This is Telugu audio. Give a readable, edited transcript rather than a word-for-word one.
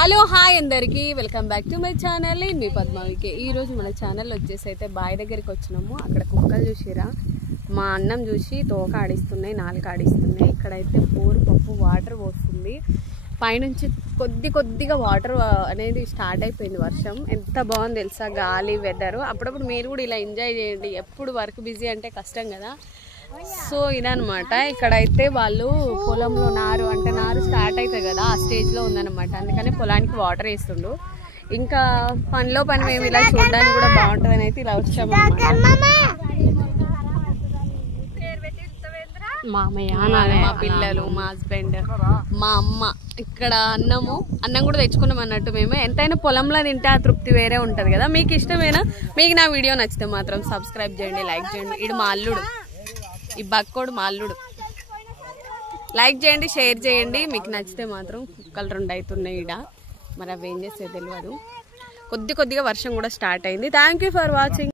హలో హాయ్ అందరికి welcome back to my channel మీ పద్మావికే. ఈరోజు మన ఛానల్ వచ్చేసి అయితే బావి దగ్గరికి వచ్చినాము. అక్కడ కుక్కలు చూసిరా, మా అన్నం చూసి తోక ఆడిస్తున్నాయి, నాలుక ఆడిస్తున్నాయి. ఇక్కడైతే పప్పు వాటర్ పోస్తుంది. పైనుంచి కొద్దిగా వాటర్ అనేది స్టార్ట్ అయిపోయింది. వర్షం ఎంత బాగుంది తెలుసా, గాలి వెదర్. అప్పుడప్పుడు మీరు కూడా ఇలా ఎంజాయ్ చేయండి. ఎప్పుడు వర్క్ బిజీ అంటే కష్టం కదా. సో ఇదనమాట. ఇక్కడైతే వాళ్ళు పొలంలో నారు స్టార్ట్ అవుతుంది కదా, ఆ స్టేజ్లో ఉందన్నమాట. అందుకని పొలానికి వాటర్ వేస్తుండు. ఇంకా పనిలో పని మేము ఇలా చూడడానికి కూడా బాగుంటుందని అయితే ఇలా వచ్చాము. మామయ్య, మా పిల్లలు, మా హస్బెండ్, మా అమ్మ. ఇక్కడ అన్నం కూడా తెచ్చుకున్నాం అన్నట్టు. మేము ఎంతైనా పొలంలో తింటే ఆ తృప్తి వేరే ఉంటుంది కదా. మీకు ఇష్టమేనా? మీకు నా వీడియో నచ్చితే మాత్రం సబ్స్క్రైబ్ చేయండి, లైక్ చేయండి. ఇడు మా అల్లుడు, ఈ బక్కోడు మా అల్లుడు. లైక్ చేయండి, షేర్ చేయండి. మీకు నచ్చితే మాత్రం కుక్కలు 2 అవుతున్నాయి ఈడ. మరి అవి ఏం చేస్తే తెలియదు. కొద్దిగా వర్షం కూడా స్టార్ట్ అయింది. Thank you for watching.